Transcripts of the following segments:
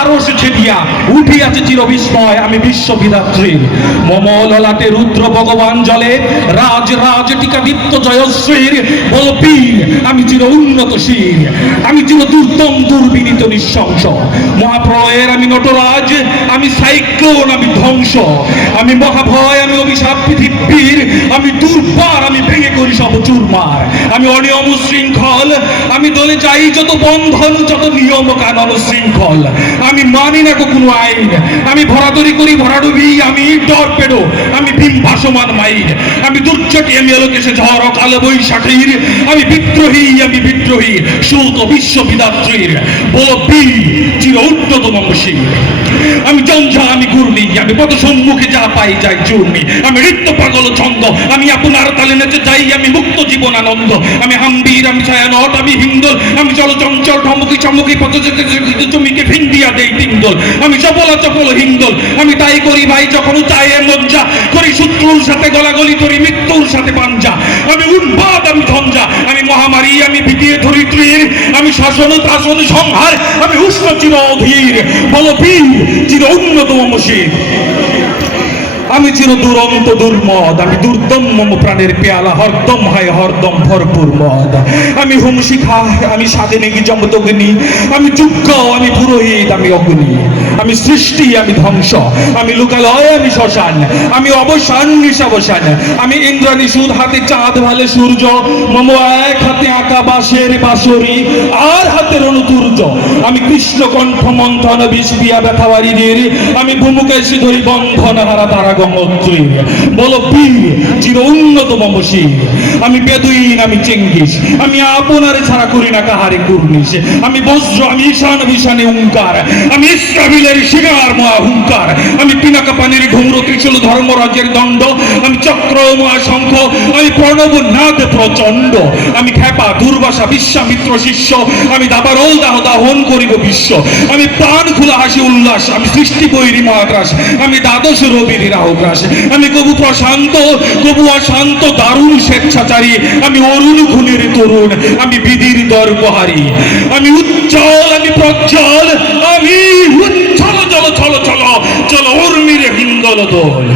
আরশ ছেদিয়া উঠিয়াছে চিরবিস্ময়, আমি বিশ্ববিধাত্রী। মম ললাটে রুদ্র ভগবান জলে রাজ রাজ টিকা দীপ্ত জয়শ্রীর। বল বীর, আমি চির উন্নত শির, আমি চির দুর্দম দুর্বিনীত নিঃশংস। মহাপ্রলয়ের আমি নটরাজ, আমি সাইক্লোন, আমি ধ্বংস, আমি মহাভয়, আমি অভিশাপ পৃথিবীর, আমি দুর্বার, আমি ভেঙে করি সব চুরমার। আমি অনিয়ম শৃঙ্খল, আমি দলে যাই যত বন্ধন, যত নিয়ম কানুন শৃঙ্খল। আমি মানি না কোনো আইন, আমি ভরাদরি করি ভরাডুবি, আমি টর্পেডো, আমি ভীম ভাসমান মাইন। আমি দুর্যোগী, আমি এলোকেশে ঝড় কালো বৈশাখীর। আমি বিদ্রোহী, আমি বিদ্রোহী সুত বিশ্ববিধাত্রীর। বল বীর, চির উন্নতম শির। আমি জঞ্ঝা, আমি ঘূর্ণি, আমি পথ সম্মুখে যা পাই যাই চূর্ণি। আমি নৃত্য পাগল ছন্দ, আমি আপনার তালে নেচে যাই, আমি মুক্ত জীবন আনন্দ। আমি হাম্বীর, আমি ছায়ানট, আমি হিন্দোল, আমি চলচঞ্চল ঠমকি চমকি পথ জমিকে ভিন্দিয়া দেই তিনদোল। আমি চপলা চপল হিন্দোল, আমি তাই করি ভাই যখন চায়ে মঞ্জা করি, শত্রুর সাথে গলাগলি করি, মৃত্যুর সাথে পাঞ্জা। আমি উন্মাদ, আমি ঝঞ্ঝা, আমি মহামারী, আমি ভীতিয়ে ধরিত্রীর। আমি শাসন ত্রাসন সংহার, আমি উষ্ণ চির অধীর। বল বীর, চির উন্নতম শির। আমি চির দুরন্ত দুর্মদ, আমি দুর্দম মম প্রাণের পেয়ালা, হরদম হয় হরদম ভরপুর মদ। আমি হুমশিখা, আমি স্বাধীনী জমদগ্নি, আমি যজ্ঞ, আমি পুরোহিত, আমি অগ্নি। আমি সৃষ্টি, আমি ধ্বংস, আমি লোকালয়, আমি শ্মশান। আমি অবসান নিশাবসান, আমি ইন্দ্রাণী সুদ, হাতে চাঁদ ভালে সূর্য। মম এক হাতে আঁকা বাঁশের বাঁশরি, আর হাতের অনুতুর্য। আমি কৃষ্ণ কণ্ঠ মন্থন, বিষ দিয়া ব্যথাবারীদের। আমি ভূমুকেশী ধরি বন্ধন হারা তারা গঙ্গোত্রী। বল বীর, চির উন্নতম শির। আমি বেদুইন, আমি চেঙ্গিস, আমি আপনারে ছাড়া করি না কাহারে কুর্নিশ। আমি বজ্র, আমি ঈশান বিশানে ওঙ্কার, আমি ইসরাফিলের শিকার মহা হুঙ্কার। আমি পিনাকা পানির ঘুমরো ত্রিশূল ধর্মরাজ্যের দণ্ড। আমি চক্র মহাশঙ্খ, আমি প্রণব নাদ প্রচণ্ড। আমি খেপা দুর্বাসা বিশ্বামিত্র শিষ্য, আমি দাবারল দাহ দাহন করিব বিশ্ব। আমি প্রাণ খুলা হাসি উল্লাস, আমি সৃষ্টি বৈরী মহাত্রাস, আমি দ্বাদশ রবির রাহুগ্রাস। আমি কবু প্রশান্ত, কবু অশান্ত দারুণ স্বেচ্ছাচারী, আমি অরুণ খুনের তরুণ, আমি বিধির দর্পহারী। আমি উজ্জ্বল, আমি প্রজ্জ্বল, আমি উচ্ছল চল চল চল চল উর্মির হিন্দল দোল।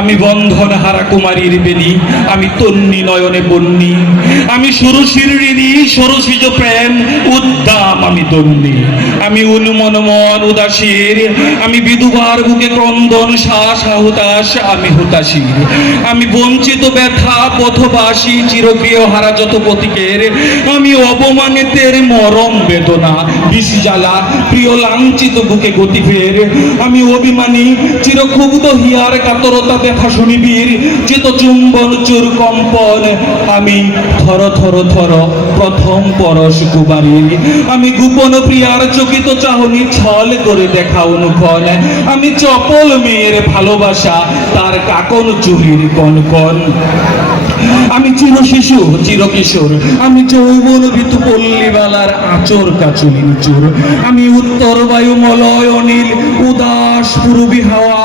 আমি বন্ধন হারা কুমারীর বেনি, আমি তন্নি নয়নে বন্নি। আমি সুরসির হৃদি সরসিজ প্রেম উদ্দাম, আমি দন্নি। আমি উন্মনমন উদাসীর, আমি বিধুবার বুকে ক্রন্দন শ্বাস হুতাশ, আমি হুতাশীর। আমি বঞ্চিত ব্যথা পথবাসী, চিরপ্রিয় হারা যত পথিকের। আমি অবমানিতের মরম বেদনা, বিষ জ্বালা প্রিয় লাঞ্ছিত বুকে গতি ফের। আমি অভিমানী চিরক্ষুব্ধ হিয়ার কাতরতা ব্যথা শুনিবীর, চিত চুম্বন চুর কম্পন। আমি থর থর থর প্রথম পরশ কুমারীর। আমি গোপন প্রিয়ার চকিত চাহনি ছল করে দেখা অনুক্ষণ। আমি চপল মেয়ের ভালোবাসা, তার কাকন চুরির কনকন। আমি চির শিশু চির কিশোর, আমি যৌবন ভিতু পল্লীবালার আচর কাচুলি চোর। আমি উত্তর বায়ু মলয় অনিল উদাস পূর্বী হাওয়া।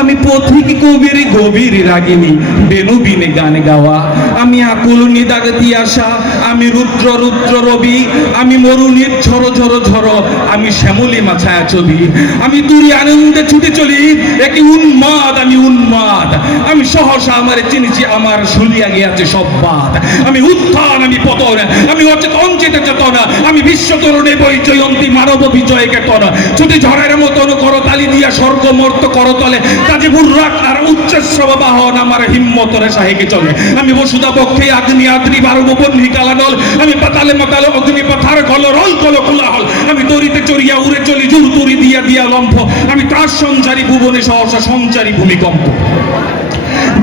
আমি পথিক কবির গভীর রাগিনী, বেনু বিনে গান গাওয়া। আমি আকুল নিদাগতি আশা, আমি রুদ্র রুদ্র রবি। আমি মরুণীর ঝড় ঝড় ঝড়, আমি শ্যামলী মাছায়া ছবি। আমি তুরি আনন্দে ছুটে চলি, একই উন্মাদ, আমি উন্মাদ। আমি সহসা আমার চিনিছি, আমার শুলিয়া গিয়াছে সব বাদ। আমি উত্থান, আমি পতন, আমি অচেতন চেতে চেতনা। আমি বিশ্ব তরুণে বই জয়ন্তী মানব বিজয় কেতন। ছুটি ঝড়ের মতন করতালি দিয়া স্বর্গ মর্ত করতলে, কাজে বুর্রাক আর উচ্চস্রব বাহন আমার হিম্মতরে সাহেকে চলে। আমি বসুদা পক্ষে আগ্নি আদ্রি বারবপন্নী কালানল। আমি পাতালে মাতালে অগ্নি পাথার কল রল কল কোলাহল। আমি তরিতে চড়িয়া উড়ে চলি জুর তুরি দিয়া দিয়া লম্ফ। আমি ত্রাস সঞ্চারী ভুবনে সহসা সঞ্চারী ভূমিকম্প।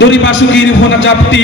দড়ি বাসুকির ফোনা চাপটি,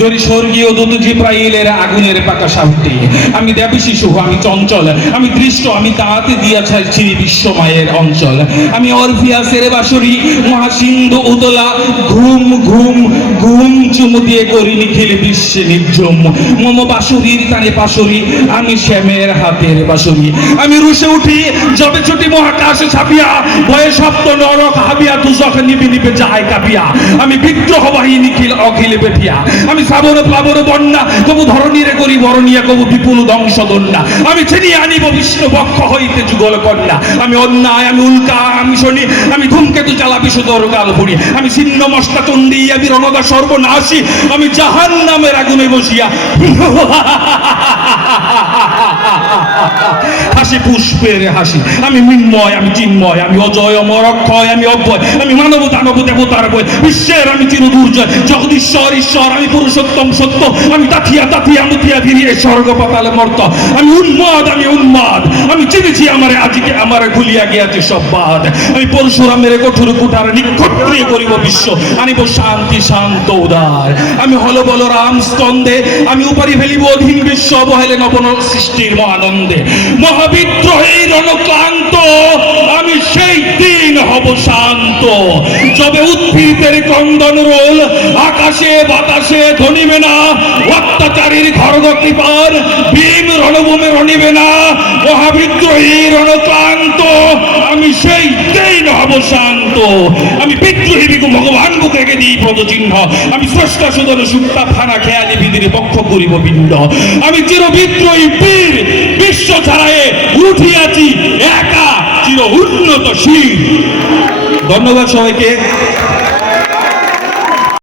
দড়ি স্বর্গীয় দূত জিব্রাইলের আগুনের পাকা সাহটি। আমি দেবী শিশু, আমি চঞ্চল, আমি দৃষ্ট, আমি তাঁতে দিয়া ছাড়ছি বিশ্বমায়ের অঞ্চল। আমি অরফিয়াসের বাঁশরি, মহাসিন্ধু উতলা। ঘুম ঘুম ঘুম চুমু দিয়ে করি নিখিল বিশ্বে নির্ঝুম। মম বাঁশরির টানে পাশরি, আমি শ্যামের হাতের বাঁশরি। আমি রুশে উঠি যবে ছুটি মহাকাশে ছাপিয়া, ভয়ে সপ্ত নরক হাবিয়া দুজখ নিবে নিবে যায় কাঁপিয়া। আমি বিদ্রোহ বাহিনী অখিল বেঠিয়া, আমি শ্রাবণ প্লাবন বন্যা, কবু ধরণীরে করি বরণিয়া, কবু বিপুল ধ্বংস দন্যা, আমি ছিনিয়ে আনিব বিষ্ণু পক্ষ হইতে যুগল কন্যা, আমি অন্যায়, আমি উল্কা, আমি শনি, আমি ধূমকেতু চালাবি সুদর কাল ভুড়ি, আমি ছিন্ন মস্তা চণ্ডী, আমি রণদা সর্বনাশী, আমি জাহান নামের আগুনে বসিয়া হাসি পুষ্পের হাসি, আমি মিন্ময়, আমি চিন্ময়, আমি অজয়, অমর, অক্ষয়, আমি অব্যয়, আমি মানব দানব দেবতার বয়, বিশ্বের আমি চির দুর্জয়, জগদীশ্বর ঈশ্বর, আমি পুরুষোত্তম সত্য, আমি তাথিয়া তাথিয়া মুথিয়া ফিরিয়ে স্বর্গ পাতালে মর্ত, আমি উন্মাদ, আমি উন্মাদ, আমি চিনেছি আমারে, আজকে আমারে ভুলিয়া গিয়াছে সব বাদ, আমি পরশুরামের কঠোর কুঠার নিক্ষত্রিয় করিব বিশ্ব, আনিব শান্তি শান্ত উদার, আমি হল বলরাম স্কন্দে, আমি উপারি ফেলিব অধীন বিশ্ব, অবহেলে নবন সৃষ্টির মহানন্দে, মহাবিদ্রোহী রণক্লান্ত, আমি সেই দিন হব শান্ত, যবে উদ্ভিদের ক্রন্দন রোল আকাশে বাতাসে ধ্বনিবে না, অত্যাচারীর খড়গ কৃপার ভীম রণভূমে রণিবে না, মহাবিদ্রোহী রণক্লান্ত, আমি সেই দিন হব শান্ত, আমি বিদ্রোহী বিকু ভগবান বুকে দিই পদচিহ্ন, আমি স্রষ্টা সুদন সুক্তা ফানা খেয়ালি বিধির পক্ষ করিব পিণ্ড, আমি চির বিদ্রোহী বীর বিশ্ব ছাড়ায়ে উঠিয়াছি একা চির উন্নত শির। ধন্যবাদ সবাইকে।